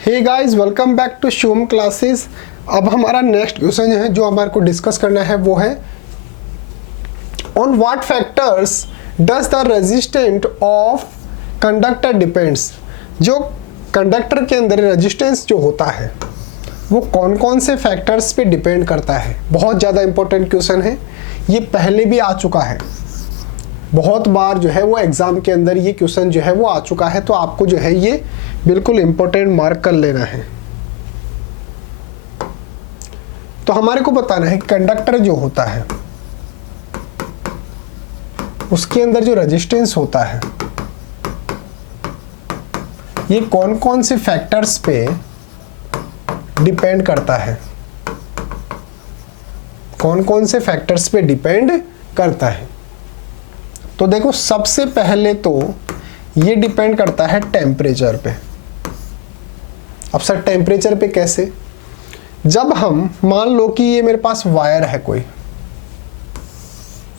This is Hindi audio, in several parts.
Hey guys, welcome back to Shubham classes. अब हमारा नेक्स्ट क्वेश्चन है जो हमारे को डिस्कस करना है वो है on what factors does the resistance of conductor depends. जो कंडक्टर के अंदर रेजिस्टेंस जो होता है वो कौन कौन से फैक्टर्स पे डिपेंड करता है। बहुत ज़्यादा इंपॉर्टेंट क्वेश्चन है, ये पहले भी आ चुका है, बहुत बार जो है वो एग्जाम के अंदर ये क्वेश्चन जो है वो आ चुका है, तो आपको जो है ये बिल्कुल इंपॉर्टेंट मार्क कर लेना है। तो हमारे को बताना है कंडक्टर जो होता है उसके अंदर जो रेजिस्टेंस होता है ये कौन कौन से फैक्टर्स पे डिपेंड करता है, कौन कौन से फैक्टर्स पे डिपेंड करता है। तो देखो, सबसे पहले तो ये डिपेंड करता है टेम्परेचर पे। अब सर टेम्परेचर पे कैसे? जब हम मान लो कि ये मेरे पास वायर है, कोई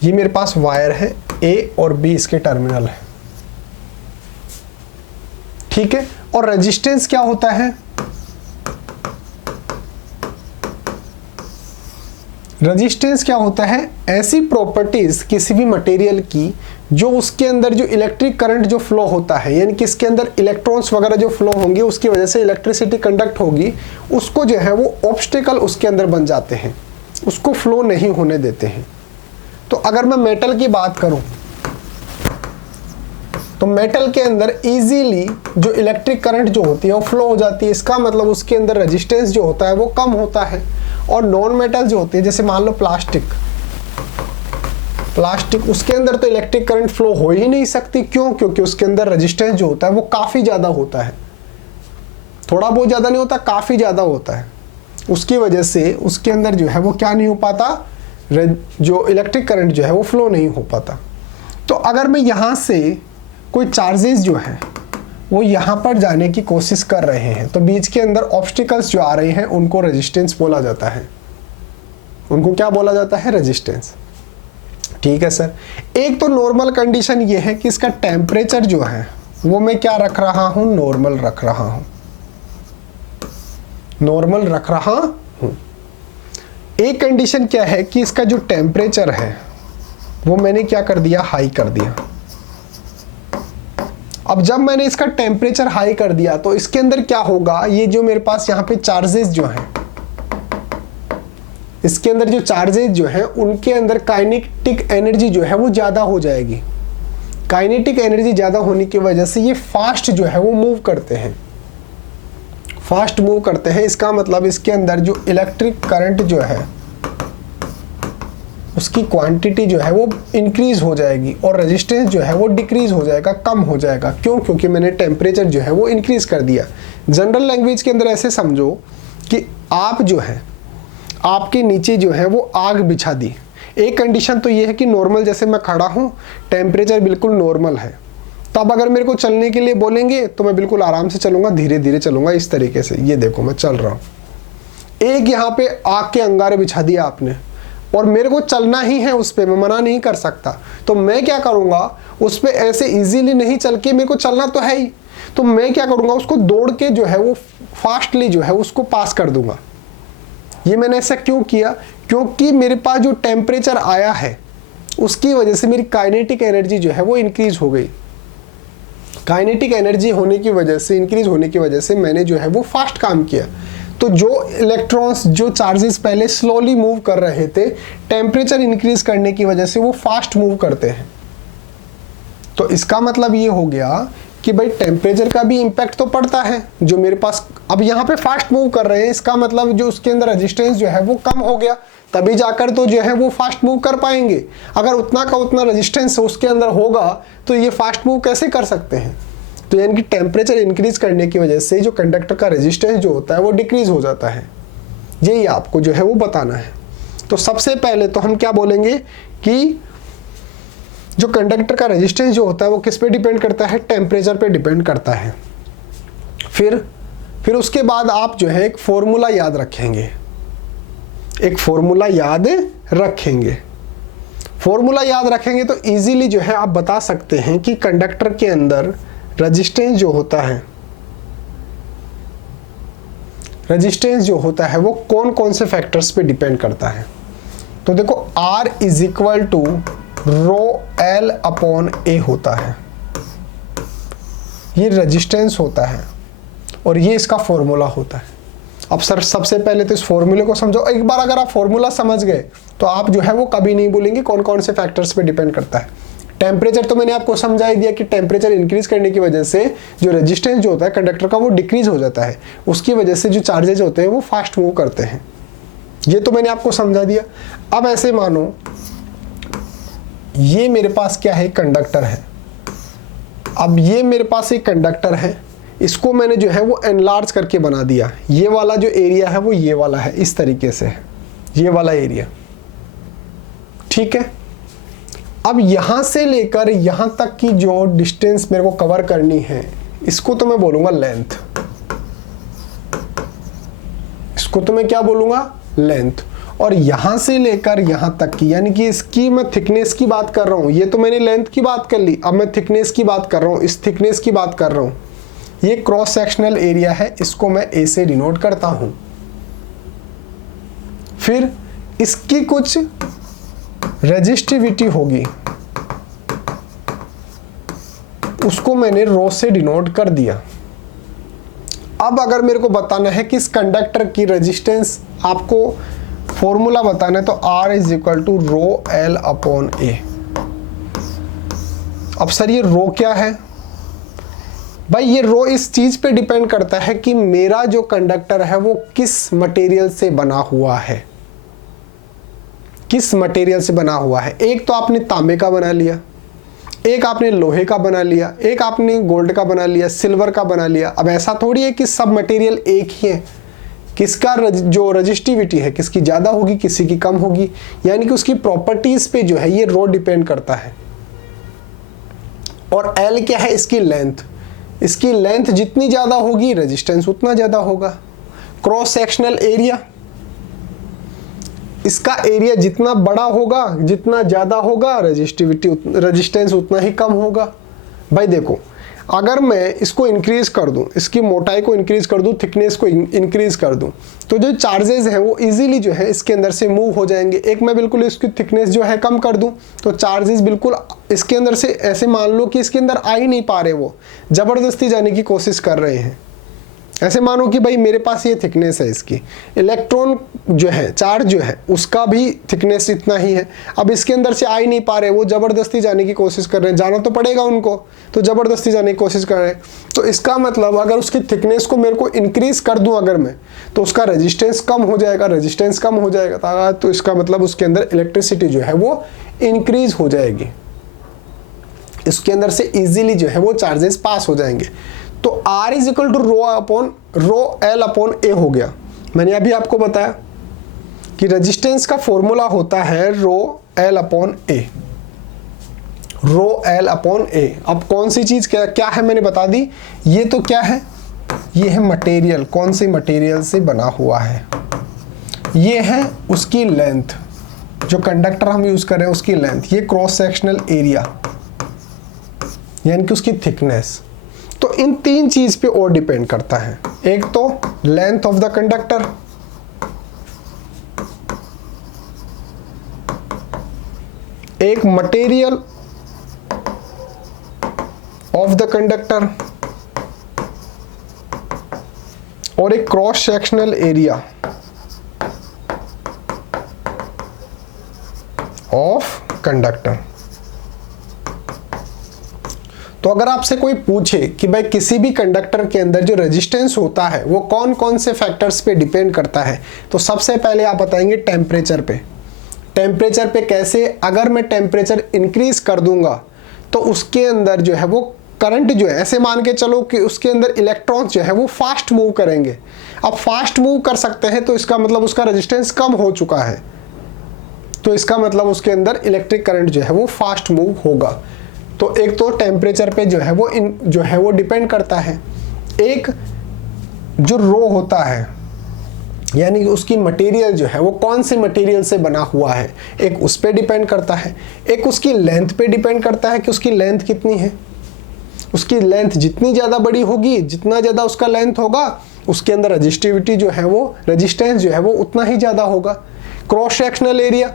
ये मेरे पास वायर है, ए और बी इसके टर्मिनल है, ठीक है। और रेजिस्टेंस क्या होता है? रेजिस्टेंस क्या होता है? ऐसी प्रॉपर्टीज किसी भी मटेरियल की जो उसके अंदर जो इलेक्ट्रिक करंट जो फ्लो होता है, यानी कि इसके अंदर इलेक्ट्रॉन्स वगैरह जो फ्लो होंगे उसकी वजह से इलेक्ट्रिसिटी कंडक्ट होगी, उसको जो है वो ऑब्स्टिकल उसके अंदर बन जाते हैं, उसको फ्लो नहीं होने देते हैं। तो अगर मैं मेटल की बात करूं तो मेटल के अंदर इजीली जो इलेक्ट्रिक करंट जो होती है वो फ्लो हो जाती है, इसका मतलब उसके अंदर रेजिस्टेंस जो होता है वो कम होता है। और नॉन मेटल जो होती है, जैसे मान लो प्लास्टिक, उसके अंदर तो इलेक्ट्रिक करंट फ्लो हो ही नहीं सकती। क्यों? क्योंकि उसके अंदर रेजिस्टेंस जो होता है वो काफ़ी ज़्यादा होता है, थोड़ा बहुत ज़्यादा नहीं होता, काफ़ी ज़्यादा होता है। उसकी वजह से उसके अंदर जो है वो क्या नहीं हो पाता, जो इलेक्ट्रिक करंट जो है वो फ्लो नहीं हो पाता। तो अगर मैं यहाँ से कोई चार्जेस जो है वो यहाँ पर जाने की कोशिश कर रहे हैं तो बीच के अंदर ऑब्स्टिकल्स जो आ रहे हैं उनको रेजिस्टेंस बोला जाता है। उनको क्या बोला जाता है? रेजिस्टेंस। ठीक है सर। एक तो नॉर्मल कंडीशन ये है कि इसका टेम्परेचर जो है वो मैं क्या रख रहा हूं? नॉर्मल रख रहा हूं, नॉर्मल रख रहा हूं। एक कंडीशन क्या है कि इसका जो टेम्परेचर है वो मैंने क्या कर दिया? हाई कर दिया। अब जब मैंने इसका टेम्परेचर हाई कर दिया तो इसके अंदर क्या होगा? ये जो मेरे पास यहाँ पे चार्जेस जो हैं, इसके अंदर जो चार्जेस जो हैं उनके अंदर काइनेटिक एनर्जी जो है वो ज़्यादा हो जाएगी। काइनेटिक एनर्जी ज़्यादा होने की वजह से ये फास्ट जो है वो मूव करते हैं, फास्ट मूव करते हैं। इसका मतलब इसके अंदर जो इलेक्ट्रिक करंट जो है उसकी क्वांटिटी जो है वो इंक्रीज हो जाएगी और रेजिस्टेंस जो है वो डिक्रीज हो जाएगा, कम हो जाएगा। क्यों? क्योंकि मैंने टेम्परेचर जो है वो इंक्रीज कर दिया। जनरल लैंग्वेज के अंदर ऐसे समझो कि आप जो है आपके नीचे जो है वो आग बिछा दी। एक कंडीशन तो ये है कि नॉर्मल, जैसे मैं खड़ा हूँ, टेम्परेचर बिल्कुल नॉर्मल है, तब अगर मेरे को चलने के लिए बोलेंगे तो मैं बिल्कुल आराम से चलूँगा, धीरे धीरे चलूँगा, इस तरीके से। ये देखो मैं चल रहा हूँ। एक यहाँ पे आग के अंगारे बिछा दिया आपने और मेरे को चलना ही है उस पर, मैं मना नहीं कर सकता, तो मैं क्या करूँगा? उस पर ऐसे ईजीली नहीं चल के, मेरे को चलना तो है ही, तो मैं क्या करूँगा? उसको दौड़ के जो है वो फास्टली जो है उसको पास कर दूंगा। ये मैंने ऐसा क्यों किया? क्योंकि मेरे पास जो टेम्परेचर आया है उसकी वजह से मेरी काइनेटिक एनर्जी जो है वो इंक्रीज हो गई। काइनेटिक एनर्जी होने की वजह से, इंक्रीज होने की वजह से मैंने जो है वो फास्ट काम किया। तो जो इलेक्ट्रॉन्स, जो चार्जेस पहले स्लोली मूव कर रहे थे, टेम्परेचर इंक्रीज करने की वजह से वो फास्ट मूव करते हैं। तो इसका मतलब ये हो गया कि भाई टेम्परेचर का भी इम्पैक्ट तो पड़ता है। जो मेरे पास अब यहाँ पे फास्ट मूव कर रहे हैं, इसका मतलब जो उसके अंदर रेजिस्टेंस जो है वो कम हो गया, तभी जाकर तो जो है वो फास्ट मूव कर पाएंगे। अगर उतना का उतना रेजिस्टेंस उसके अंदर होगा तो ये फास्ट मूव कैसे कर सकते हैं? तो यानी कि टेम्परेचर इंक्रीज करने की वजह से जो कंडक्टर का रेजिस्टेंस जो होता है वो डिक्रीज हो जाता है। यही आपको जो है वो बताना है। तो सबसे पहले तो हम क्या बोलेंगे कि जो कंडक्टर का रेजिस्टेंस जो होता है वो किस पे डिपेंड करता है? टेम्परेचर पे डिपेंड करता है। फिर उसके बाद आप जो है एक फॉर्मूला याद रखेंगे, एक फॉर्मूला याद रखेंगे। फॉर्मूला याद रखेंगे तो इजीली जो है आप बता सकते हैं कि कंडक्टर के अंदर रेजिस्टेंस जो होता है रेजिस्टेंस जो होता है वो कौन कौन से फैक्टर्स पे डिपेंड करता है। तो देखो R is equal to rho L upon A होता है, ये रेजिस्टेंस होता है और ये इसका फॉर्मूला होता है। अब सर सबसे पहले तो इस फॉर्मूले को समझो। एक बार अगर आप फॉर्मूला समझ गए तो आप जो है वो कभी नहीं बोलेंगे कौन कौन से फैक्टर्स पे डिपेंड करता है। टेम्परेचर तो मैंने आपको समझा ही दिया कि टेम्परेचर इंक्रीज करने की वजह से जो रेजिस्टेंस जो होता है कंडक्टर का वो डिक्रीज हो जाता है, उसकी वजह से जो चार्जेज होते हैं वो फास्ट मूव करते हैं, ये तो मैंने आपको समझा दिया। अब ऐसे मानो ये मेरे पास क्या है, कंडक्टर है। अब ये मेरे पास एक कंडक्टर है, इसको मैंने जो है वो एनलार्ज करके बना दिया। ये वाला जो एरिया है वो ये वाला है, इस तरीके से है ये वाला एरिया, ठीक है। अब यहां से लेकर यहां तक की जो डिस्टेंस मेरे को कवर करनी है इसको तो मैं बोलूंगा लेंथ, इसको तो मैं क्या बोलूंगा, लेंथ। और यहां से लेकर यहां तक की, यानी कि इसकी मैं थिकनेस की बात कर रहा हूं, ये तो मैंने लेंथ की बात कर ली, अब मैं थिकनेस की बात कर रहा हूं, इस थिकनेस की बात कर रहा हूं। ये क्रॉस सेक्शनल एरिया है, इसको मैं A से डिनोट करता हूं। फिर इसकी कुछ रेजिस्टिविटी होगी, उसको मैंने रो से डिनोट कर दिया। अब अगर मेरे को बताना है कि इस कंडक्टर की रेजिस्टेंस, आपको फॉर्मूला बताना है, तो R is equal to rho L upon A। अब सर ये रो क्या है भाई, ये रो इस चीज पे डिपेंड करता है कि मेरा जो कंडक्टर है वो किस मटेरियल से बना हुआ है, किस मटेरियल से बना हुआ है। एक तो आपने तांबे का बना लिया, एक आपने लोहे का बना लिया, एक आपने गोल्ड का बना लिया, सिल्वर का बना लिया। अब ऐसा थोड़ी है कि सब मटेरियल एक ही है, किसका जो रजिस्टिविटी है किसकी ज़्यादा होगी, किसी की कम होगी, यानी कि उसकी प्रॉपर्टीज पे जो है ये रो डिपेंड करता है। और L क्या है, इसकी लेंथ, इसकी लेंथ जितनी ज़्यादा होगी रेजिस्टेंस उतना ज़्यादा होगा। क्रॉस सेक्शनल एरिया, इसका एरिया जितना बड़ा होगा जितना ज़्यादा होगा रेजिस्टेंस उतना ही कम होगा। भाई देखो, अगर मैं इसको इंक्रीज कर दूं, इसकी मोटाई को इंक्रीज कर दूं, थिकनेस को इंक्रीज कर दूं, तो जो चार्जेस हैं वो इजीली जो है इसके अंदर से मूव हो जाएंगे। एक मैं बिल्कुल इसकी थिकनेस जो है कम कर दूं तो चार्जेस बिल्कुल इसके अंदर से, ऐसे मान लो कि इसके अंदर आ ही नहीं पा रहे, वो ज़बरदस्ती जाने की कोशिश कर रहे हैं। ऐसे मानो कि भाई मेरे पास ये थिकनेस है, इसकी इलेक्ट्रॉन जो है, चार्ज जो है उसका भी थिकनेस इतना ही है, अब इसके अंदर से आ ही नहीं पा रहे, वो ज़बरदस्ती जाने की कोशिश कर रहे हैं, जाना तो पड़ेगा उनको, तो ज़बरदस्ती जाने की कोशिश कर रहे हैं। तो इसका मतलब अगर उसकी थिकनेस को मेरे को इंक्रीज कर दूं अगर मैं, तो उसका रेजिस्टेंस कम हो जाएगा, रेजिस्टेंस कम हो जाएगा तो इसका मतलब उसके अंदर इलेक्ट्रिसिटी जो है वो इंक्रीज हो जाएगी, इसके अंदर से ईजिली जो है वो चार्जेस पास हो जाएंगे। तो R is equal to rho L upon A हो गया। मैंने अभी आपको बताया कि रेजिस्टेंस का फॉर्मूला होता है rho L upon A, rho L upon A। अब कौन सी चीज क्या है मैंने बता दी, ये तो क्या है, ये है मटेरियल, कौन से मटेरियल से बना हुआ है, ये है उसकी लेंथ, जो कंडक्टर हम यूज कर रहे हैं उसकी लेंथ, ये क्रॉस सेक्शनल एरिया यानी कि उसकी थिकनेस। तो इन तीन चीज पे और डिपेंड करता है, एक तो लेंथ ऑफ द कंडक्टर, एक मटेरियल ऑफ द कंडक्टर और एक cross sectional area of conductor. तो अगर आपसे कोई पूछे कि भाई किसी भी कंडक्टर के अंदर जो रेजिस्टेंस होता है वो कौन कौन से फैक्टर्स पे डिपेंड करता है, तो सबसे पहले आप बताएंगे टेम्परेचर पे। टेम्परेचर पे कैसे, अगर मैं टेम्परेचर इंक्रीज कर दूंगा तो उसके अंदर जो है वो करंट जो है, ऐसे मान के चलो कि उसके अंदर इलेक्ट्रॉन्स जो है वो फास्ट मूव करेंगे। अब फास्ट मूव कर सकते हैं तो इसका मतलब उसका रेजिस्टेंस कम हो चुका है, तो इसका मतलब उसके अंदर इलेक्ट्रिक करंट जो है वो फास्ट मूव होगा। तो एक तो टेम्परेचर पे जो है वो डिपेंड करता है, एक जो रो होता है यानी कि उसकी मटेरियल जो है वो कौन से मटेरियल से बना हुआ है, एक उस पे डिपेंड करता है, एक उसकी लेंथ पे डिपेंड करता है कि उसकी लेंथ कितनी है। उसकी लेंथ जितनी ज़्यादा बड़ी होगी, जितना ज़्यादा उसका लेंथ होगा, उसके अंदर रजिस्टिविटी जो है वो, रेजिस्टेंस जो है वो उतना ही ज़्यादा होगा। Cross sectional area,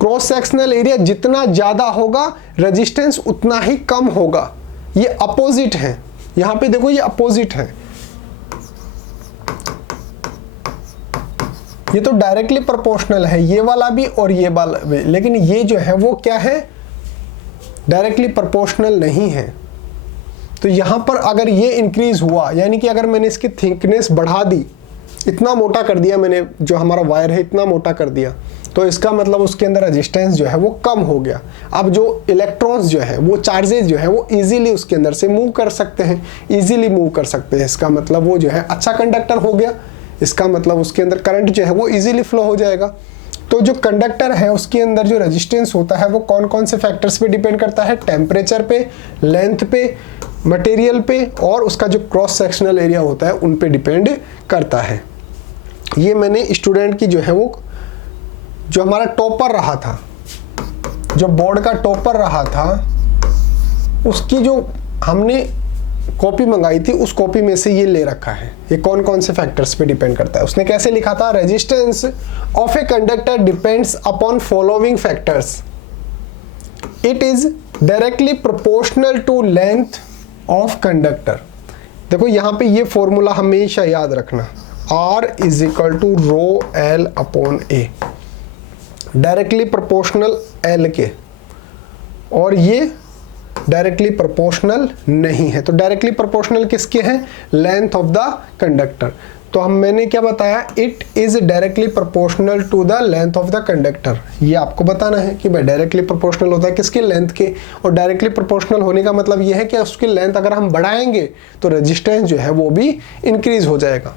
cross sectional area जितना ज़्यादा होगा रेजिस्टेंस उतना ही कम होगा। ये अपोजिट है, यहाँ पे देखो ये अपोजिट है, ये तो डायरेक्टली प्रोपोर्शनल है, ये वाला भी और ये वाला भी, लेकिन ये जो है वो क्या है, डायरेक्टली प्रोपोर्शनल नहीं है। तो यहाँ पर अगर ये इंक्रीज हुआ, यानी कि अगर मैंने इसकी थिकनेस बढ़ा दी, इतना मोटा कर दिया मैंने, जो हमारा वायर है इतना मोटा कर दिया, तो इसका मतलब उसके अंदर रेजिस्टेंस जो है वो कम हो गया। अब जो इलेक्ट्रॉन्स जो है वो, चार्जेस जो है वो इजीली उसके अंदर से मूव कर सकते हैं, इजीली मूव कर सकते हैं। इसका मतलब वो जो है अच्छा कंडक्टर हो गया, इसका मतलब उसके अंदर करंट जो है वो इजीली फ्लो हो जाएगा। तो जो कंडक्टर है उसके अंदर जो रेजिस्टेंस होता है वो कौन कौन से फैक्टर्स पे डिपेंड करता है, टेम्परेचर पे, लेंथ पे, मटेरियल पे, और उसका जो क्रॉस सेक्शनल एरिया होता है उन पे डिपेंड करता है। ये मैंने स्टूडेंट की जो है वो, जो हमारा टॉपर रहा था, जो बोर्ड का टॉपर रहा था, उसकी जो हमने कॉपी मंगाई थी उस कॉपी में से ये ले रखा है। ये कौन कौन से फैक्टर्स पे डिपेंड करता है, उसने कैसे लिखा था, resistance of a conductor depends upon following factors, it is directly proportional to length of conductor. देखो यहाँ पे ये फॉर्मूला हमेशा याद रखना, R is equal to rho L upon A, directly proportional L के, और ये डायरेक्टली प्रोपोर्शनल नहीं है। तो डायरेक्टली प्रोपोर्शनल किसके हैं, लेंथ ऑफ द कंडक्टर। तो मैंने क्या बताया, it is directly proportional to the length of the conductor. ये आपको बताना है कि भाई डायरेक्टली प्रोपोर्शनल होता है किसके, लेंथ के, और डायरेक्टली प्रोपोर्शनल होने का मतलब ये है कि उसकी लेंथ अगर हम बढ़ाएंगे तो रेजिस्टेंस जो है वो भी इंक्रीज हो जाएगा।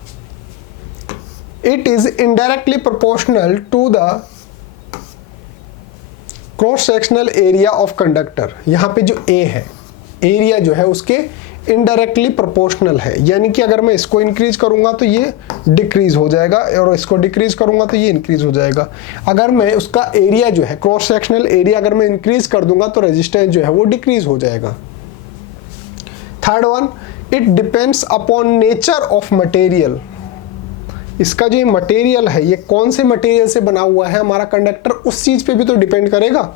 It is indirectly proportional to the cross sectional area of conductor. यहाँ पे जो ए है, एरिया जो है उसके इनडायरेक्टली प्रोपोर्शनल है, यानी कि अगर मैं इसको इंक्रीज करूंगा तो ये डिक्रीज हो जाएगा, और इसको डिक्रीज करूंगा तो ये इंक्रीज हो जाएगा। अगर मैं उसका एरिया जो है, क्रॉस सेक्शनल एरिया अगर मैं इंक्रीज कर दूंगा तो रेजिस्टेंस जो है वो डिक्रीज हो जाएगा। Third one, it depends upon nature of material. इसका जो मटेरियल है ये कौन से मटेरियल से बना हुआ है हमारा कंडक्टर, उस चीज पे भी तो डिपेंड करेगा।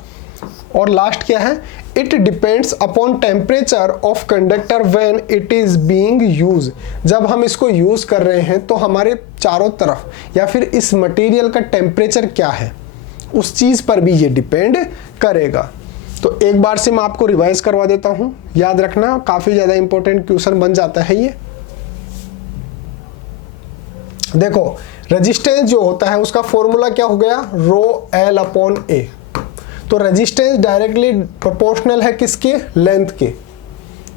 और लास्ट क्या है, it depends upon temperature of conductor when it is being use. जब हम इसको यूज कर रहे हैं तो हमारे चारों तरफ या फिर इस मटेरियल का टेम्परेचर क्या है, उस चीज पर भी ये डिपेंड करेगा। तो एक बार से मैं आपको रिवाइज करवा देता हूं, याद रखना, काफी ज्यादा इंपॉर्टेंट क्वेश्चन बन जाता है ये। देखो रेजिस्टेंस जो होता है उसका फॉर्मूला क्या हो गया, रो एल अपॉन ए। तो रेजिस्टेंस डायरेक्टली प्रोपोर्शनल है किसके, लेंथ के।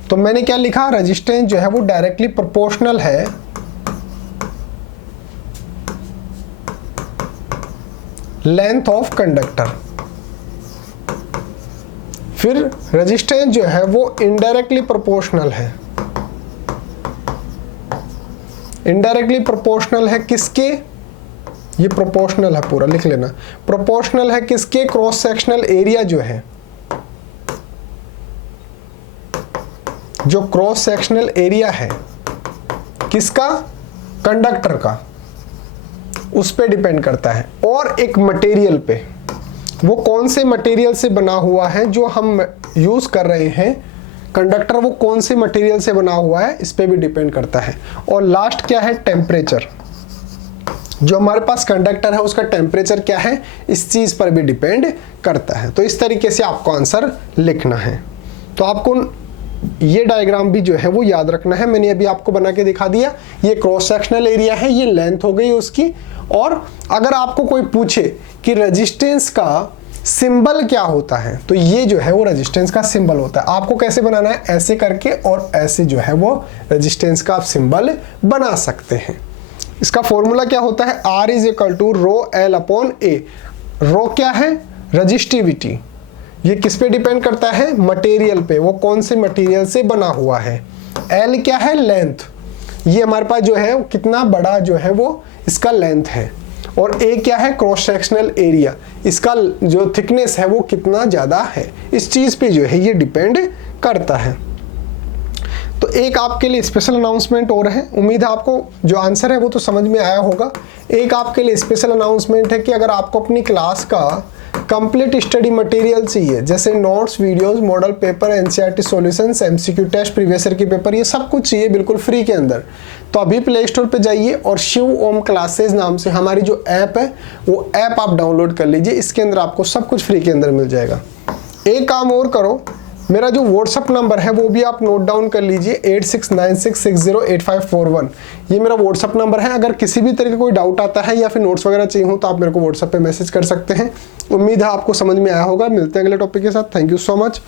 तो मैंने क्या लिखा, रेजिस्टेंस जो है वो डायरेक्टली प्रोपोर्शनल है लेंथ ऑफ कंडक्टर। फिर रेजिस्टेंस जो है वो इनडायरेक्टली प्रोपोर्शनल है, इनडायरेक्टली प्रोपोर्शनल है किसके, ये प्रोपोर्शनल है पूरा लिख लेना, प्रोपोर्शनल है किसके, क्रॉस सेक्शनल एरिया जो है, जो क्रॉस सेक्शनल एरिया है किसका, कंडक्टर का, उस पे डिपेंड करता है। और एक मटेरियल पे, वो कौन से मटेरियल से बना हुआ है जो हम यूज कर रहे हैं, कंडक्टर वो कौन से मटेरियल से बना हुआ है, इस पे भी डिपेंड करता है। और लास्ट क्या है, टेम्परेचर, जो हमारे पास कंडक्टर है उसका टेम्परेचर क्या है, इस चीज पर भी डिपेंड करता है। तो इस तरीके से आपको आंसर लिखना है। तो आपको ये डायग्राम भी जो है वो याद रखना है, मैंने अभी आपको बना के दिखा दिया। ये क्रॉस सेक्शनल एरिया है, ये लेंथ हो गई उसकी। और अगर आपको कोई पूछे कि रेजिस्टेंस का सिंबल क्या होता है, तो ये जो है वो रेजिस्टेंस का सिंबल होता है। आपको कैसे बनाना है, ऐसे करके और ऐसे जो है वो रेजिस्टेंस का आप सिंबल बना सकते हैं। इसका फॉर्मूला क्या होता है, R is equal to rho L upon A. Rho क्या है, रजिस्टिविटी, ये किस पे डिपेंड करता है, मटेरियल पे, वो कौन से मटेरियल से बना हुआ है। एल क्या है, लेंथ, ये हमारे पास जो है कितना बड़ा जो है वो इसका लेंथ है। और ए क्या है, क्रॉस सेक्शनल एरिया, इसका जो थिकनेस है वो कितना ज्यादा है, इस चीज पे जो है ये डिपेंड करता है। तो एक आपके लिए स्पेशल अनाउंसमेंट और है, उम्मीद है आपको जो आंसर है वो तो समझ में आया होगा। एक आपके लिए स्पेशल अनाउंसमेंट है कि अगर आपको अपनी क्लास का कंप्लीट स्टडी मटेरियल चाहिए, जैसे notes, videos, model paper, NCERT solutions, MCQ test, previous year की पेपर, ये सब कुछ चाहिए बिल्कुल फ्री के अंदर, तो अभी प्ले स्टोर पे जाइए और शिव ओम क्लासेस नाम से हमारी जो ऐप है वो ऐप आप डाउनलोड कर लीजिए। इसके अंदर आपको सब कुछ फ्री के अंदर मिल जाएगा। एक काम और करो, मेरा जो व्हाट्सअप नंबर है वो भी आप नोट डाउन कर लीजिए, 8696608541। ये मेरा व्हाट्सअप नंबर है। अगर किसी भी तरह का कोई डाउट आता है या फिर नोट्स वगैरह चाहिए हो तो आप मेरे को व्हाट्सअप पे मैसेज कर सकते हैं। उम्मीद है आपको समझ में आया होगा। मिलते हैं अगले टॉपिक के साथ। Thank you so much.